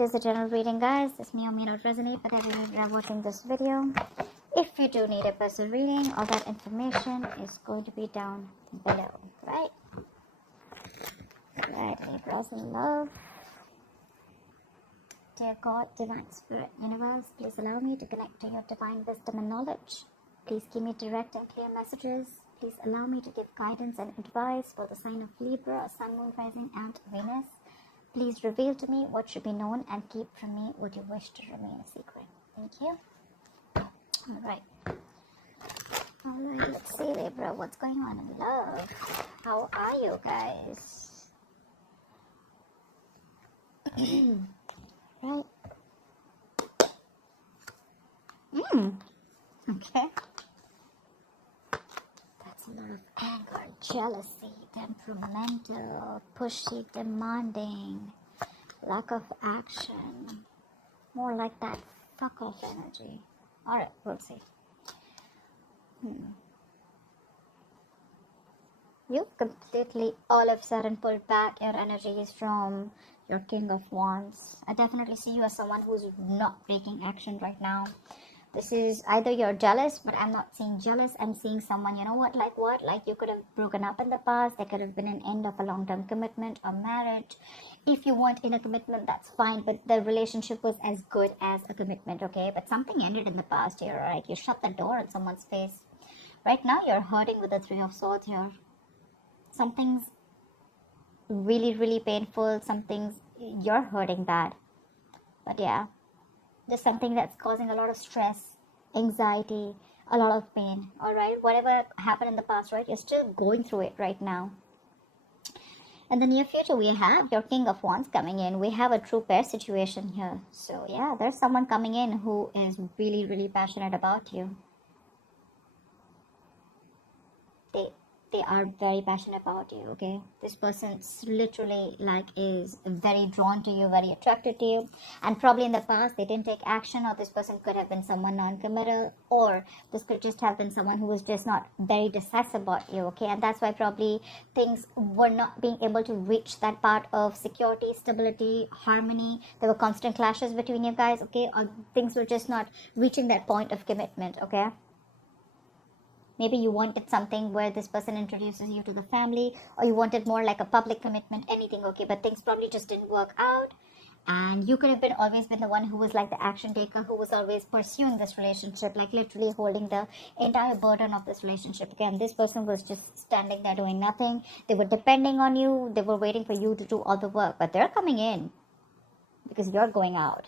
It is a general reading, guys. This may or may not resonate with every Libra watching this video. If you do need a personal reading, all that information is going to be down below, right? Right, Libras in love. Dear God, Divine Spirit, Universe, please allow me to connect to your divine wisdom and knowledge. Please give me direct and clear messages. Please allow me to give guidance and advice for the sign of Libra, Sun, Moon, Rising, and Venus. Please reveal to me what should be known and keep from me what you wish to remain a secret. Thank you. Alright, let's see, Libra, what's going on in love? How are you guys? Right. Okay. That's a lot of anger, jealousy, temperamental, pushy, demanding, lack of action. More like that fuck off energy. Alright, we'll see. You've completely all of a sudden pulled back your energies from your King of Wands. I definitely see you as someone who's not taking action right now. This is either you're jealous, but I'm not seeing jealous. I'm seeing someone, you know what? Like you could have broken up in the past. There could have been an end of a long-term commitment or marriage. If you want in a commitment, that's fine. But the relationship was as good as a commitment, okay? But something ended in the past here, right? You shut the door on someone's face. Right now, you're hurting with the Three of Swords here. Something's really, really painful. Something's, you're hurting bad. But yeah. There's something that's causing a lot of stress, anxiety, a lot of pain. Alright, whatever happened in the past, right? You're still going through it right now. In the near future, we have your King of Wands coming in. We have a true pair situation here. So yeah, there's someone coming in who is really, really passionate about you. They are very passionate about you, okay? This person literally is very drawn to you, very attracted to you. And probably in the past, they didn't take action, or this person could have been someone non-committal, or this could just have been someone who was just not very decisive about you, okay? And that's why probably things were not being able to reach that part of security, stability, harmony. There were constant clashes between you guys, okay? Or things were just not reaching that point of commitment, okay? Maybe you wanted something where this person introduces you to the family, or you wanted more like a public commitment, anything, okay? But things probably just didn't work out. And you could have always been the one who was like the action taker, who was always pursuing this relationship, like literally holding the entire burden of this relationship. Okay, and this person was just standing there doing nothing. They were depending on you. They were waiting for you to do all the work. But they're coming in because you're going out.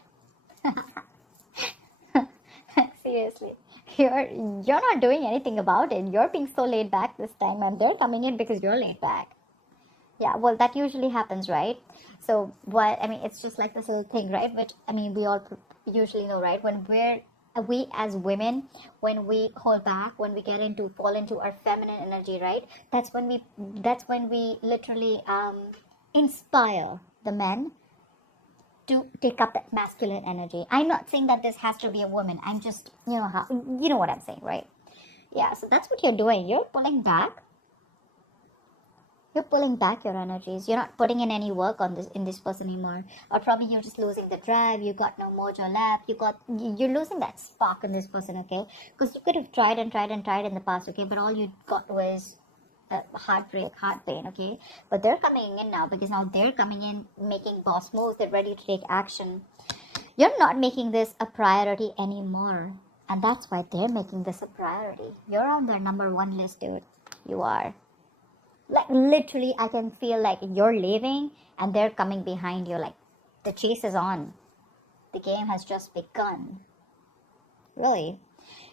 Seriously. You're not doing anything about it. You're being so laid back this time, and they're coming in because you're laid back. Yeah, well, that usually happens, right? So it's just like this little thing, right? Which we all usually know, right? When we as women, when we hold back, when we fall into our feminine energy, right? That's when we literally inspire the men to take up that masculine energy. I'm not saying that this has to be a woman. I'm just, you know what I'm saying, right? Yeah, so that's what you're doing. You're pulling back. You're pulling back your energies. You're not putting in any work in this person anymore. Or probably you're just losing the drive. You got no mojo left. You're losing that spark in this person, okay? Because you could have tried and tried and tried in the past, okay? But all you got was heartbreak, heart pain, okay? But they're coming in now, because now they're coming in making boss moves. They're ready to take action. You're not making this a priority anymore, and that's why they're making this a priority. You're on their number one list, dude. You are. Like literally, I can feel like you're leaving and they're coming behind you. Like the chase is on. The game has just begun. Really.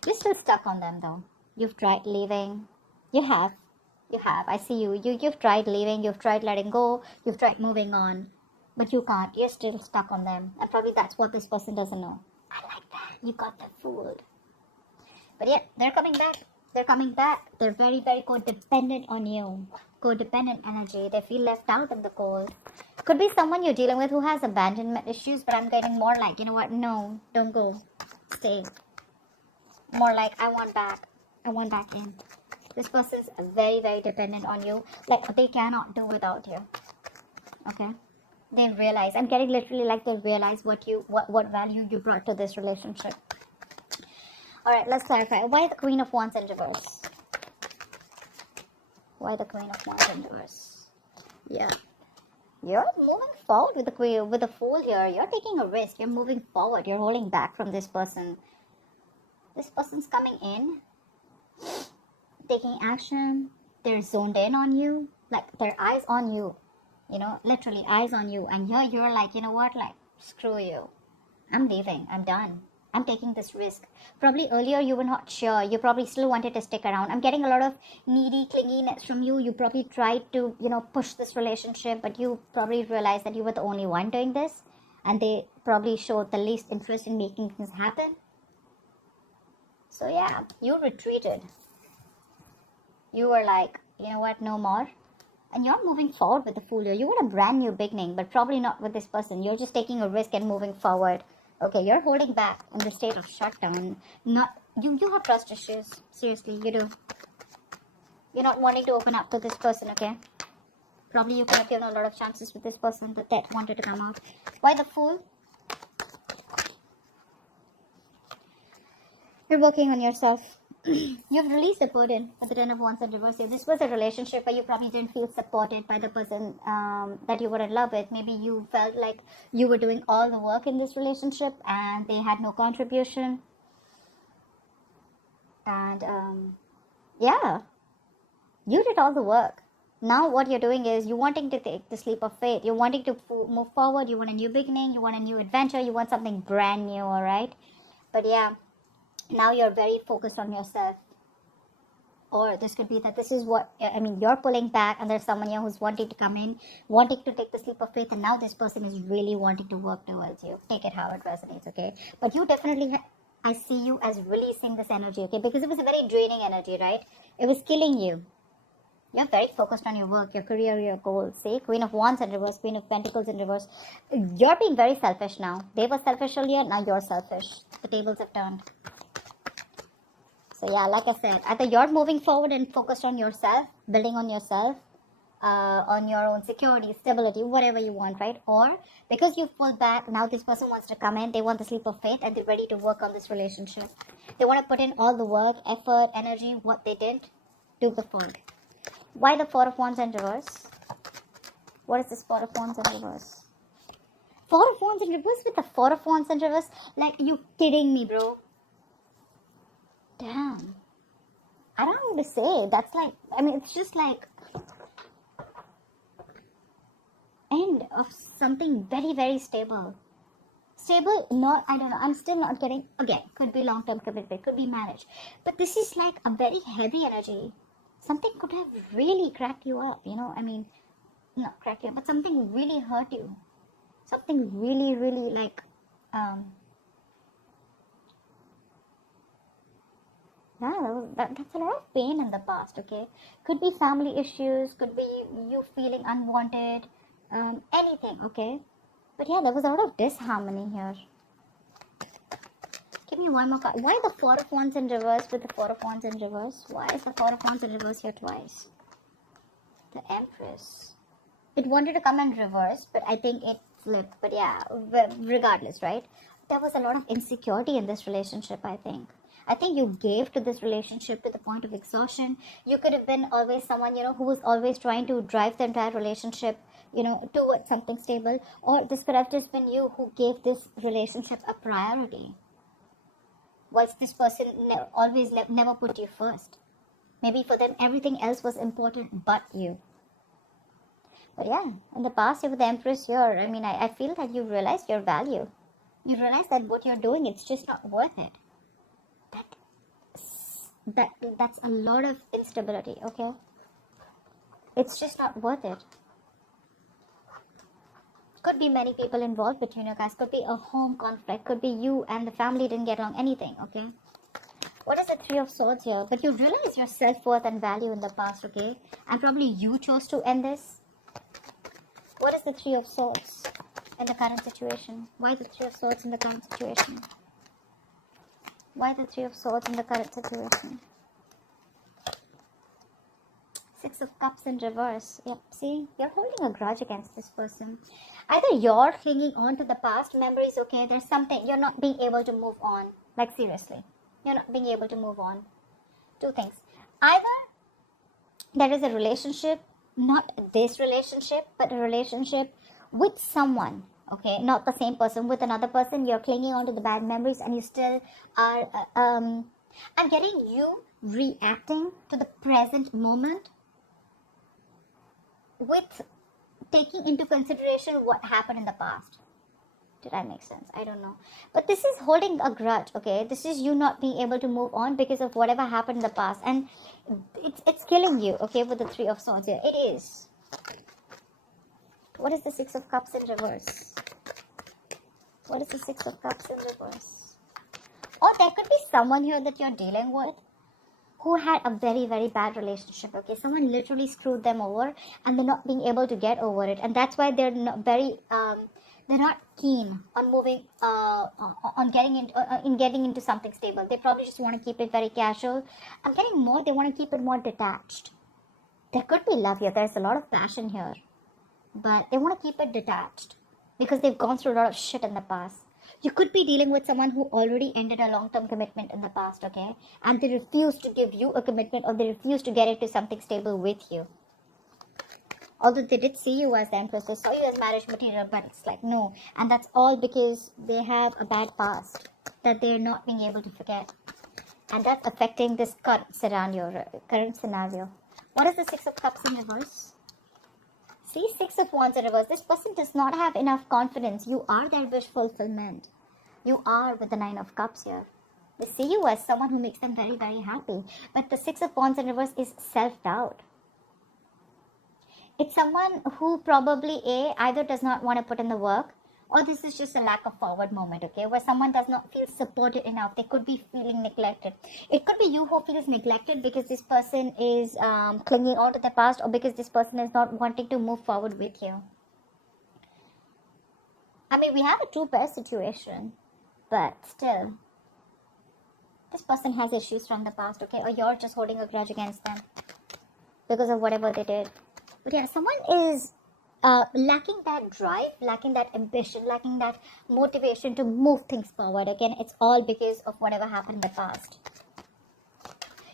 You're still stuck on them though. You've tried leaving. You have. I see you. You've tried leaving, you've tried letting go, you've tried moving on, but you can't. You're still stuck on them. And probably that's what this person doesn't know. I like that. You got them fooled. But yeah, they're coming back. They're coming back. They're very, very codependent on you. Codependent energy. They feel left out in the cold. Could be someone you're dealing with who has abandonment issues, but I'm getting more like, you know what? No, don't go. Stay. More like, I want back. I want back in. This person's very, very dependent on you. Like, they cannot do without you. Okay? They realize, I'm getting literally like they realize what value you brought to this relationship. All right, let's clarify. Why the Queen of Wands in reverse? Why the Queen of Wands in reverse? Yeah. You're moving forward with the Queen, with the Fool here. You're taking a risk. You're moving forward. You're holding back from this person. This person's coming in, taking action. They're zoned in on you. Like, their eyes on you. You know, literally eyes on you. And here you're like, you know what? Like, screw you. I'm leaving. I'm done. I'm taking this risk. Probably earlier you were not sure. You probably still wanted to stick around. I'm getting a lot of needy clinginess from you. You probably tried to, you know, push this relationship, but you probably realized that you were the only one doing this. And they probably showed the least interest in making things happen. So yeah, you retreated. You were like, you know what, no more. And you're moving forward with the Fool here. You want a brand new beginning, but probably not with this person. You're just taking a risk and moving forward. Okay, you're holding back in the state of shutdown. Not you have trust issues. Seriously, you do. You're not wanting to open up to this person, okay? Probably you could have given a lot of chances with this person, but that wanted to come out. Why the Fool? You're working on yourself. You've released a burden at the Ten of Wands in reverse. If this was a relationship where you probably didn't feel supported by the person that you were in love with, maybe you felt like you were doing all the work in this relationship and they had no contribution. And yeah, you did all the work. Now what you're doing is you're wanting to take the leap of faith. You're wanting to move forward. You want a new beginning. You want a new adventure. You want something brand new, all right? But yeah, now you're very focused on yourself. Or this could be that this is what, I mean, you're pulling back and there's someone here who's wanting to come in, wanting to take the leap of faith, and now this person is really wanting to work towards you. Take it how it resonates, okay? But you definitely, I see you as releasing this energy, okay? Because it was a very draining energy, right? It was killing you. You're very focused on your work, your career, your goals. See, Queen of Wands in reverse, Queen of Pentacles in reverse. You're being very selfish now. They were selfish earlier, now you're selfish. The tables have turned. So yeah, like I said, either you're moving forward and focused on yourself, building on yourself, on your own security, stability, whatever you want, right? Or because you've pulled back, now this person wants to come in, they want the leap of faith and they're ready to work on this relationship. They want to put in all the work, effort, energy, what they didn't do before. Why the Four of Wands in reverse? What is this Four of Wands in reverse? Four of Wands in reverse with the Four of Wands in reverse? Like, you kidding me, bro? Damn. I don't know what to say. That's like, I mean, it's just like end of something very, very stable. Stable, not, I don't know, I'm still not getting, again, could be long-term commitment, could be marriage. But this is like a very heavy energy. Something could have really cracked you up, you know, I mean, not cracked you up, but something really hurt you. Something really, really like, yeah, that's a lot of pain in the past, okay? Could be family issues, could be you feeling unwanted, anything, okay? But yeah, there was a lot of disharmony here. Give me one more card. Why the Four of Wands in reverse with the Four of Wands in reverse? Why is the Four of Wands in reverse here twice? The Empress. It wanted to come in reverse, but I think it flipped. But yeah, regardless, right? There was a lot of insecurity in this relationship, I think. I think you gave to this relationship to the point of exhaustion. You could have been always someone, you know, who was always trying to drive the entire relationship, you know, towards something stable. Or this could have just been you who gave this relationship a priority. Whilst this person always never put you first. Maybe for them, everything else was important but you. But yeah, in the past, you were the Empress here. I mean, I feel that you realized your value. You realize that what you're doing, it's just not worth it. That's a lot of instability, okay? It's just not worth it. Could be many people involved between you guys. Could be a home conflict. Could be you and the family didn't get along. Anything, okay? What is the Three of Swords here? But you realize your self-worth and value in the past, okay? And probably you chose to end this. What is the Three of Swords in the current situation? Why the Three of Swords in the current situation? Why the Three of Swords in the current situation? Six of Cups in reverse. Yep, see, you're holding a grudge against this person. Either you're clinging on to the past memories, okay, there's something, you're not being able to move on. Like, seriously, you're not being able to move on. Two things. Either there is a relationship, not this relationship, but a relationship with someone, okay, not the same person, with another person. You're clinging on to the bad memories and you still are, I'm getting you reacting to the present moment with taking into consideration what happened in the past. Did I make sense? I don't know. But this is holding a grudge, okay? This is you not being able to move on because of whatever happened in the past. And it's killing you, okay, with the Three of Swords here. It is. What is the Six of Cups in reverse? What is the Six of Cups in reverse? Or there could be someone here that you're dealing with who had a very, very bad relationship, okay? Someone literally screwed them over and they're not being able to get over it. And that's why they're not they're not keen on moving, on getting into something stable. They probably just want to keep it very casual. I'm getting more, they want to keep it more detached. There could be love here. There's a lot of passion here. But they want to keep it detached because they've gone through a lot of shit in the past. You could be dealing with someone who already ended a long-term commitment in the past, okay? And they refuse to give you a commitment, or they refuse to get into something stable with you. Although they did see you as the Empress, they saw you as marriage material, but it's like, no. And that's all because they have a bad past that they're not being able to forget. And that's affecting this current scenario. What is the Six of Cups in reverse? See, Six of Wands in reverse. This person does not have enough confidence. You are their wish fulfillment. You are with the Nine of Cups here. They see you as someone who makes them very, very happy. But the Six of Wands in reverse is self-doubt. It's someone who probably either does not want to put in the work, or this is just a lack of forward moment, okay, where someone does not feel supported enough. They could be feeling neglected. It could be you who feels neglected because this person is clinging on to the past, or because this person is not wanting to move forward with you. I mean, we have a two pair situation, but still, this person has issues from the past, okay, or you're just holding a grudge against them because of whatever they did. But yeah, someone is lacking that drive, lacking that ambition, lacking that motivation to move things forward. Again, it's all because of whatever happened in the past.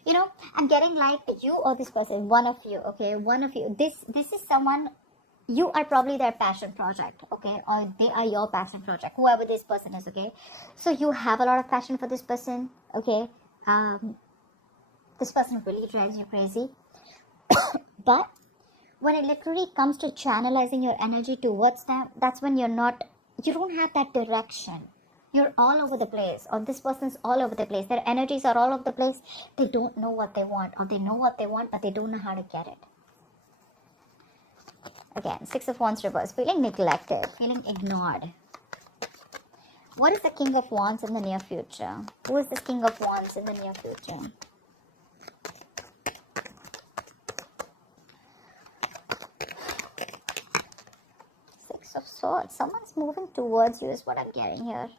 You know, I'm getting like you or this person, one of you, okay, one of you. This is someone, you are probably their passion project, okay, or they are your passion project, whoever this person is, okay. So you have a lot of passion for this person, okay. This person really drives you crazy. But when it literally comes to channelizing your energy towards them, that's when you don't have that direction. You're all over the place, or this person's all over the place. Their energies are all over the place. They don't know what they want, or they know what they want, but they don't know how to get it. Again, Six of Wands reverse, feeling neglected, feeling ignored. What is the King of Wands in the near future? Who is this King of Wands in the near future? Of Swords. Someone's moving towards you is what I'm getting here.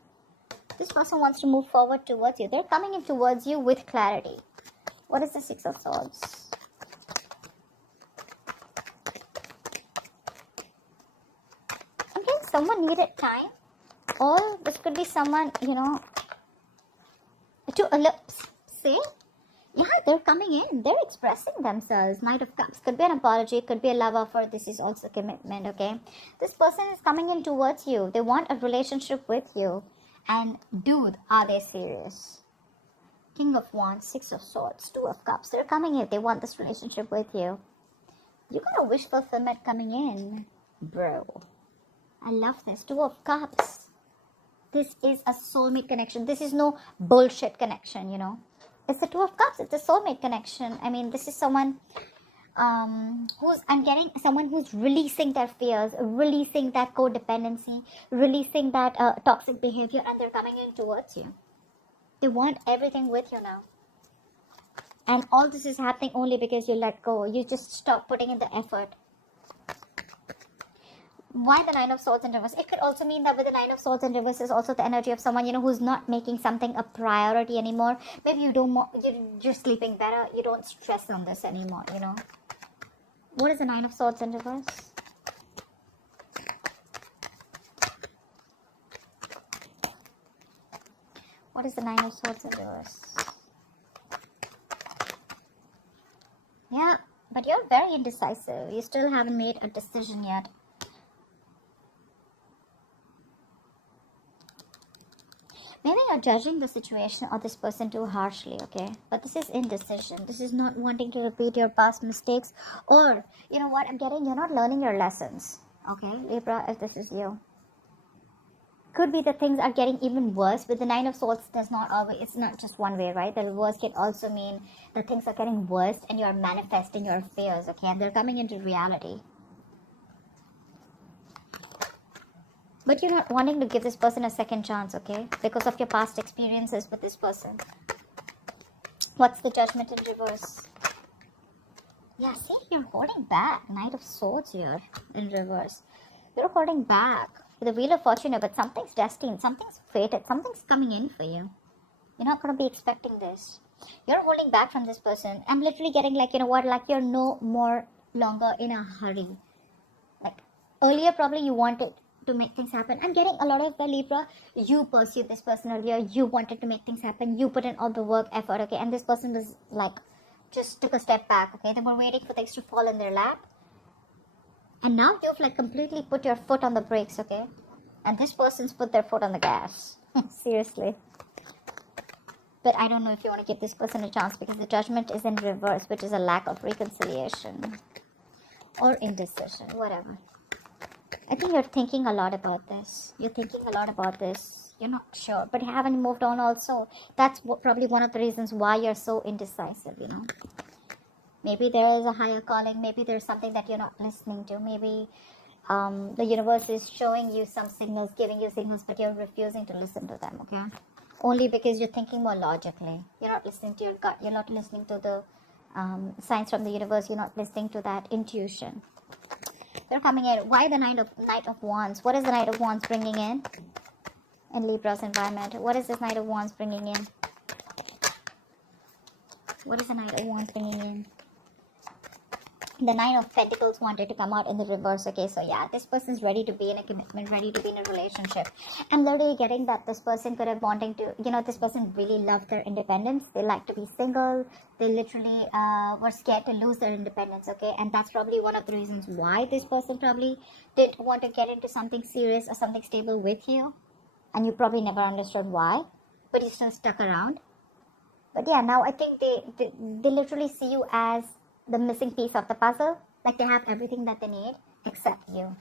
This person wants to move forward towards you. They're coming in towards you with clarity. What is the Six of Swords? Again, someone needed time. Or this could be someone, you know, to say, yeah, they're coming in. They're expressing themselves. Knight of Cups. Could be an apology. Could be a love offer. This is also commitment, okay? This person is coming in towards you. They want a relationship with you. And dude, are they serious? King of Wands, Six of Swords, Two of Cups. They're coming in. They want this relationship with you. You got a wish fulfillment coming in, bro. I love this. Two of Cups. This is a soulmate connection. This is no bullshit connection, you know. It's the Two of Cups. It's a soulmate connection. I mean, this is someone I'm getting someone who's releasing their fears, releasing that codependency, releasing that toxic behavior, and they're coming in towards you. They want everything with you now. And all this is happening only because you let go. You just stop putting in the effort. Why the Nine of Swords in reverse? It could also mean that with the Nine of Swords in reverse is also the energy of someone, you know, who's not making something a priority anymore. Maybe you're sleeping better. You don't stress on this anymore, you know. What is the Nine of Swords in reverse? What is the Nine of Swords in reverse? Yeah, but you're very indecisive. You still haven't made a decision yet. Maybe you're judging the situation or this person too harshly, okay? But this is indecision. This is not wanting to repeat your past mistakes. Or, you know what I'm getting? You're not learning your lessons, okay? Libra, if this is you. Could be that things are getting even worse. With the Nine of Swords, does not always, it's not just one way, right? The reverse can also mean that things are getting worse and you're manifesting your fears, okay? And they're coming into reality. But you're not wanting to give this person a second chance, okay? Because of your past experiences with this person. What's the Judgment in reverse? Yeah, see, you're holding back. Knight of Swords here in reverse. You're holding back. With the Wheel of Fortune, but something's destined, something's fated, something's coming in for you. You're not going to be expecting this. You're holding back from this person. I'm literally getting like, you know what, like you're no more longer in a hurry. Like earlier probably you wanted to make things happen. I'm getting a lot of the Libra. You pursued this person earlier. You wanted to make things happen. You put in all the work, effort, okay? And this person was like, just took a step back, okay? They were waiting for things to fall in their lap. And now you've like completely put your foot on the brakes, okay? And this person's put their foot on the gas. Seriously. But I don't know if you want to give this person a chance because the Judgment is in reverse, which is a lack of reconciliation or indecision, whatever. I think you're thinking a lot about this. You're thinking a lot about this. You're not sure, but you haven't moved on also. That's probably one of the reasons why you're so indecisive, you know. Maybe there is a higher calling. Maybe there's something that you're not listening to. Maybe the universe is showing you some signals, giving you signals, but you're refusing to listen to them, okay? Only because you're thinking more logically. You're not listening to your gut. You're not listening to the signs from the universe. You're not listening to that intuition. They're coming in. Why the Knight of Wands? What is the Knight of Wands bringing in Libra's environment? What is this Knight of Wands bringing in? What is the Knight of Wands bringing in? The Nine of Pentacles wanted to come out in the reverse, okay? So yeah, this person's ready to be in a commitment, ready to be in a relationship. I'm literally getting that this person could have wanting to, you know, this person really loved their independence. They like to be single. They literally were scared to lose their independence, okay? And that's probably one of the reasons why this person probably didn't want to get into something serious or something stable with you. And you probably never understood why, but you still stuck around. But yeah, now I think they literally see you as the missing piece of the puzzle. Like they have everything that they need except you.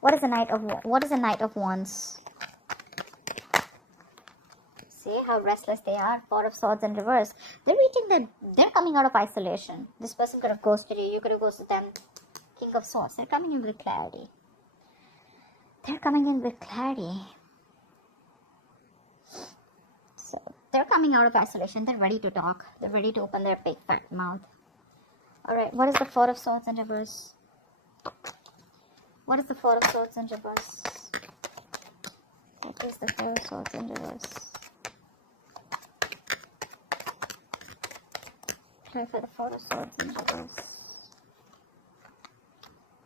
What is a Knight of Wands? See how restless they are. Four of Swords in reverse. They're coming out of isolation. This person could have ghosted you. You could have ghosted them. King of Swords. They're coming in with clarity. They're coming in with clarity. So they're coming out of isolation. They're ready to talk. They're ready to open their big fat mouth. Alright, what is the Four of Swords in reverse? What is the Four of Swords in reverse? What is the Four of Swords in reverse? Try for the Four of Swords in reverse.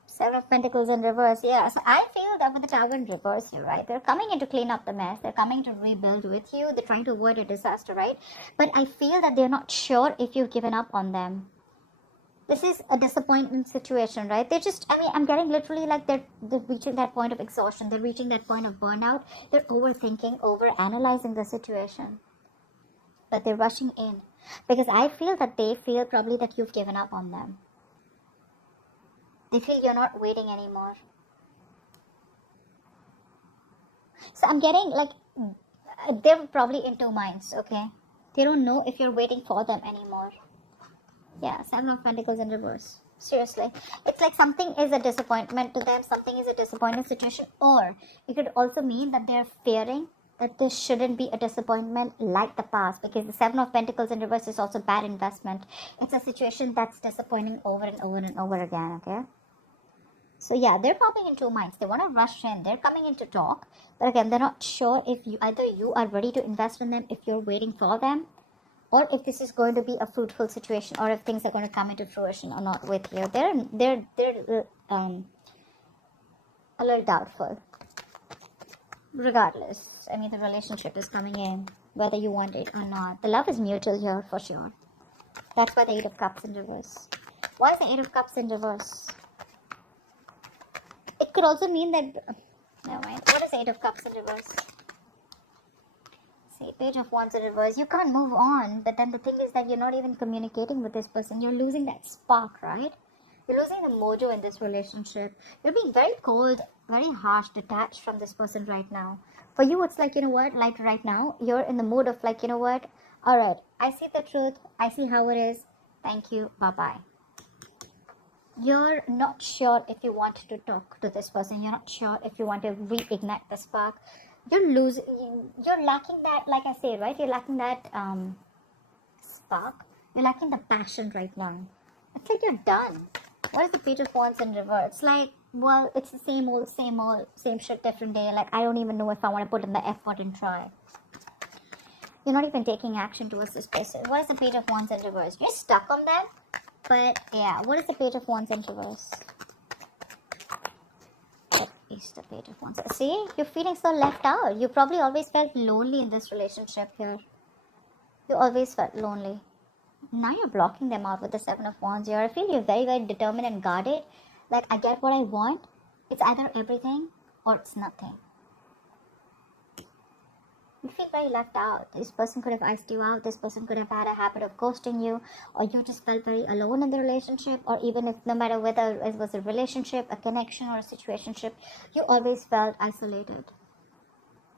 Seven of Pentacles in reverse. Yeah, so I feel that with the Tower in reverse here, right? They're coming in to clean up the mess. They're coming to rebuild with you. They're trying to avoid a disaster, right? But I feel that they're not sure if you've given up on them. This is a disappointment situation, right? I'm getting literally like they're reaching that point of exhaustion. They're reaching that point of burnout. They're overthinking, overanalyzing the situation. But they're rushing in. Because I feel that they feel probably that you've given up on them. They feel you're not waiting anymore. So I'm getting like, they're probably in two minds, okay? They don't know if you're waiting for them anymore. Yeah, Seven of Pentacles in reverse. Seriously. It's like something is a disappointment to them. Something is a disappointing situation. Or it could also mean that they're fearing that this shouldn't be a disappointment like the past. Because the Seven of Pentacles in reverse is also bad investment. It's a situation that's disappointing over and over and over again, okay? So yeah, they're probably in two minds. They want to rush in. They're coming in to talk. But again, they're not sure if either you are ready to invest in them, if you're waiting for them. or if this is going to be a fruitful situation, or if things are going to come into fruition or not with you. They're a little doubtful. Regardless, I mean, the relationship is coming in, whether you want it or not. The love is mutual here for sure. That's why the Eight of Cups in reverse. Why is the Eight of Cups in reverse? It could also mean that... Never mind. What is Eight of Cups in reverse? See, Page of Wands in reverse. You can't move on, but then the thing is that you're not even communicating with this person. You're losing that spark, right? You're losing the mojo in this relationship. You're being very cold, very harsh, detached from this person right now. For you, it's like, you know what? Like right now, you're in the mood of like, you know what? All right, I see the truth. I see how it is. Thank you. Bye-bye. You're not sure if you want to talk to this person. You're not sure if you want to reignite the spark. You're lacking that, like I say, right? You're lacking that spark. You're lacking the passion right now. It's like you're done. What is the Page of Wands in reverse? It's like, well, it's the same old, same shit, different day. Like, I don't even know if I want to put in the effort and try. You're not even taking action towards this person. What is the Page of Wands in reverse? You're stuck on that. But yeah, what is the Page of Wands in reverse? What is the Page of Wands? See, you're feeling so left out. You probably always felt lonely in this relationship here. You always felt lonely. Now you're blocking them out with the Seven of Wands here. I feel you're very, very determined and guarded. Like, I get what I want. It's either everything or it's nothing. You feel very left out. This person could have iced you out. This person could have had a habit of ghosting you, or you just felt very alone in the relationship, or even if no matter whether it was a relationship, a connection, or a situationship, you always felt isolated.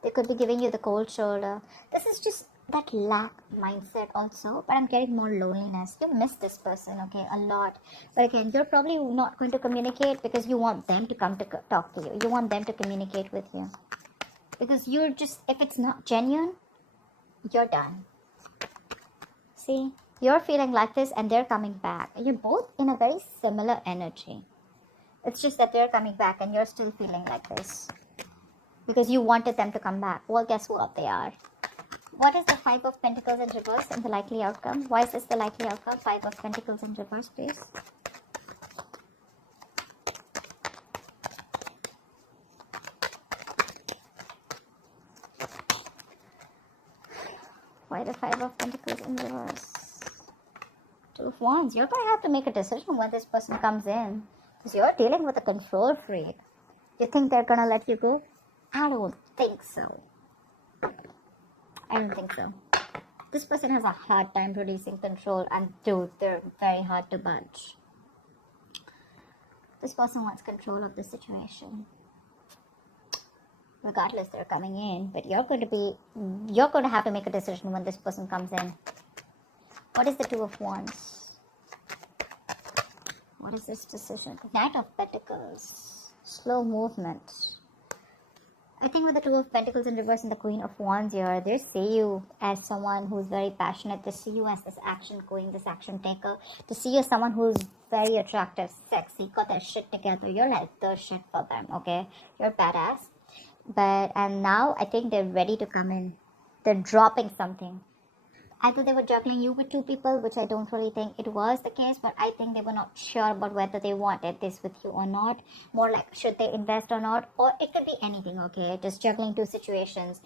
They could be giving you the cold shoulder. This is just that lack mindset also, but I'm getting more loneliness. You miss this person, okay, a lot. But again, you're probably not going to communicate because you want them to come to talk to you. You want them to communicate with you. Because you're just, if it's not genuine, you're done. See, you're feeling like this and they're coming back. You're both in a very similar energy. It's just that they're coming back and you're still feeling like this. Because you wanted them to come back. Well, guess what? They are. What is the Five of Pentacles in reverse and the likely outcome? Why is this the likely outcome? Five of Pentacles in reverse, please. Why the Five of Pentacles in reverse? Two of Wands. You're going to have to make a decision when this person comes in. Because you're dealing with a control freak. You think they're going to let you go? I don't think so. I don't think so. This person has a hard time releasing control, and dude, they're very hard to budge. This person wants control of the situation. Regardless, they're coming in, but you're going to have to make a decision when this person comes in. What is the Two of Wands? What is this decision? Knight of Pentacles. Slow movement. I think with the Two of Pentacles in reverse and the Queen of Wands here, they see you as someone who's very passionate. They see you as this action queen, this action taker. They see you as someone who's very attractive, sexy, got their shit together. You're like the shit for them, okay? You're badass. And now I think they're ready to come in. They're dropping something. Either they were juggling you with two people, which I don't really think it was the case, but I think they were not sure about whether they wanted this with you or not. More like, should they invest or not? Or it could be anything, okay? Just juggling two situations.